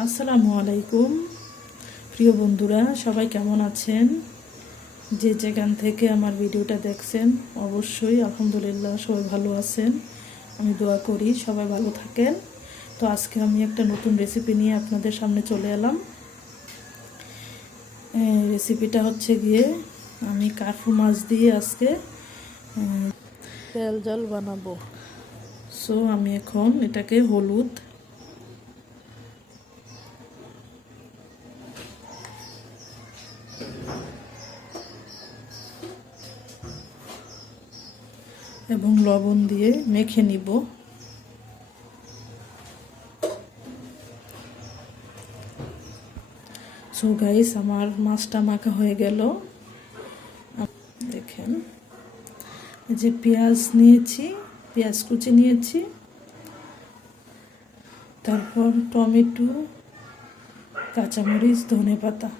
আসসালামু আলাইকুম প্রিয় বন্ধুরা, সবাই কেমন আছেন? যে যেখান থেকে আমার ভিডিওটা দেখছেন অবশ্যই আলহামদুলিল্লাহ সবাই ভালো আছেন। আমি দোয়া করি সবাই ভালো থাকেন। তো আজকে আমি একটা নতুন রেসিপি নিয়ে আপনাদের সামনে চলে এলাম। রেসিপিটা হচ্ছে গিয়ে আমি কার্ফু মাছ দিয়ে আজকে তেল জল বানাবো। সো আমি এখন এটাকে হলুদ এবং লবণ দিয়ে মেখে নিব। সো গাইস, আমার মাছটা মাখা হয়ে গেল। দেখেন, যে পেঁয়াজ নিয়েছি, পেঁয়াজ কুচি নিয়েছি, তারপর টমেটো, কাঁচামরিচ, ধনেপাতা।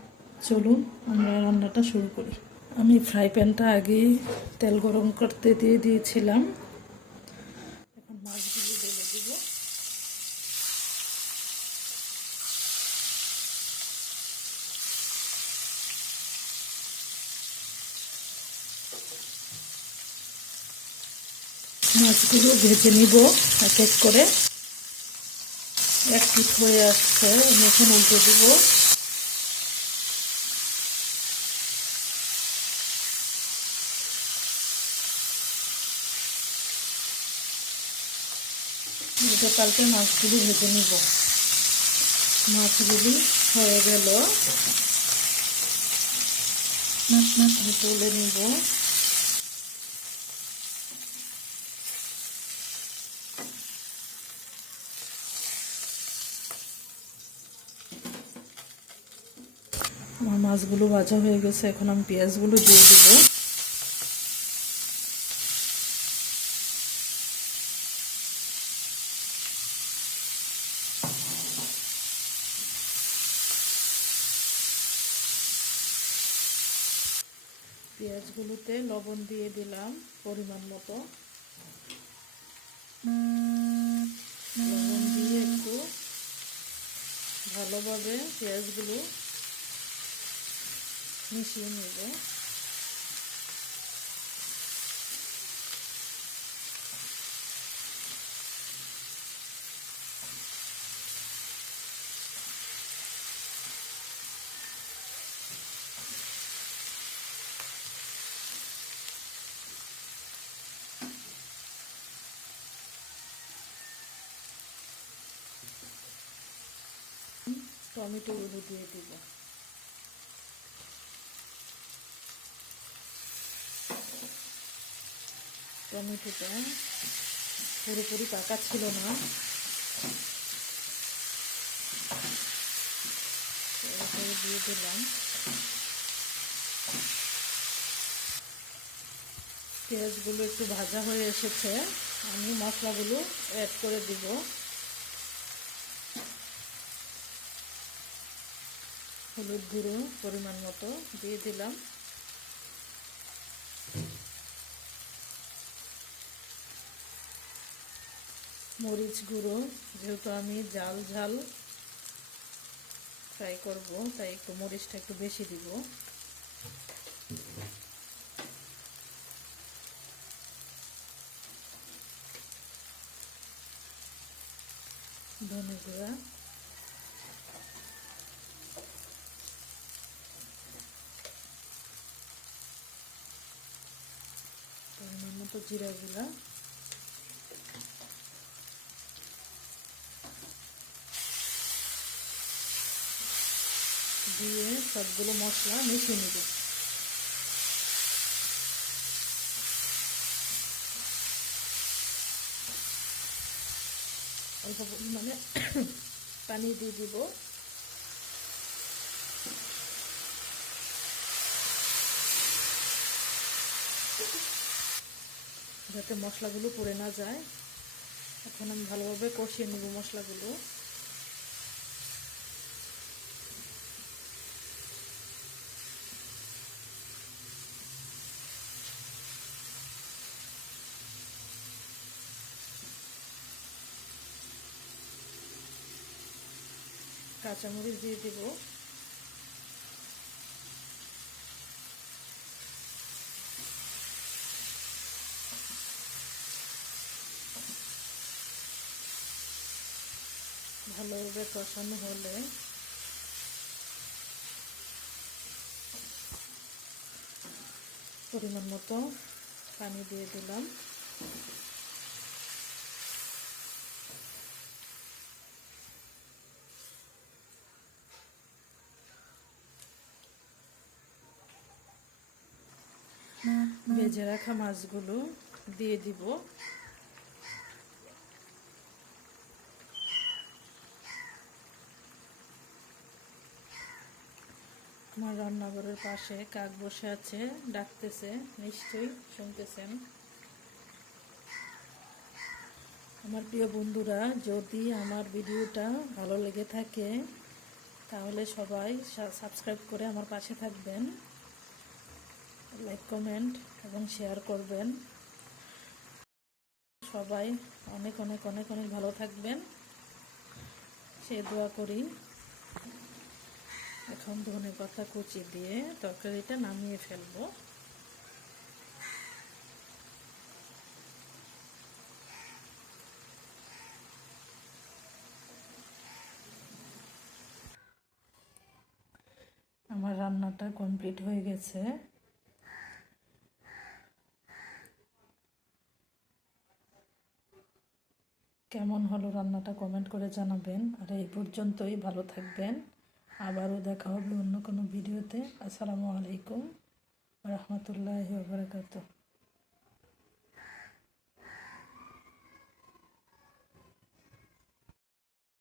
চলুন আমরা রান্নাটা শুরু করি। আমি ফ্রাই প্যানটা আগে তেল গরম করতে দিয়ে দিয়েছিলাম। এখন মাছগুলো ঢেলে দিব। মাছগুলো ভেজে নিব এক এক করে। এক পিঠ হয়ে আসছে, আমি এখন উল্টে দিব। উল্টে পাল্টে মাছগুলো ভেজে নিব। মাছগুলি হয়ে গেল, তুলে নিব। আমার মাছগুলো ভাজা হয়ে গেছে, এখন আমি পেঁয়াজগুলো দিয়ে দিব। পেঁয়াজগুলোতে লবণ দিয়ে দিলাম পরিমাণ মতো। লবণ দিয়ে একটু ভালোভাবে পেঁয়াজগুলো মিশিয়ে নেব। টমেটোগুলো দিয়ে দিব। টমেটোটা পুরোপুরি পাকা ছিল না, দিয়ে দিলাম। পেঁয়াজগুলো একটু ভাজা হয়ে এসেছে, আমি মশলাগুলো অ্যাড করে দিব। হলুদ গুঁড়ো পরিমাণ মতো দিয়ে দিলাম। মরিচ গুঁড়ো, যেহেতু আমি ঝাল ঝাল ফ্রাই করব তাই একটু মরিচটা একটু বেশি দিব। ধনে গুঁড়া, পরিমাণ মতো জিরা গুঁড়া, দিয়ে সবগুলো মশলা মিশিয়ে নেব। অল্প পরিমাণে পানি দিয়ে দিব। যাতে মশলাগুলো পড়ে না যায়। এখন আমি ভালোভাবে কষিয়ে নেব মশলাগুলো। কাঁচামরিচ দিয়ে দিব। ভালোভাবে কষানো হলে পরিমাণ মতো পানি দিয়ে দিলাম। ভেজে রাখা মাছগুলো দিয়ে দিব। আমার রান্নাঘরের পাশে কাক বসে আছে, ডাকতেছে, নিশ্চয়ই শুনতেছেন। আমার প্রিয় বন্ধুরা, যদি আমার ভিডিওটা ভালো লেগে থাকে তাহলে সবাই সাবস্ক্রাইব করে আমার পাশে থাকবেন, লাইক কমেন্ট এবং শেয়ার করবেন। সবাই অনেক অনেক অনেক অনেক ভালো থাকবেন সে দোয়া করি। এখন ধনেপাতা কুচি দিয়ে তরকারিটা নামিয়ে ফেলবো। আমার রান্নাটা কমপ্লিট হয়ে গেছে। কেমন হলো রান্নাটা কমেন্ট করে জানাবেন। আর এই পর্যন্তই, ভালো থাকবেন। আবারও দেখা হবে অন্য কোনো ভিডিওতে। আসসালামু আলাইকুম ওয়া রাহমাতুল্লাহি ওয়া বারাকাতুহু।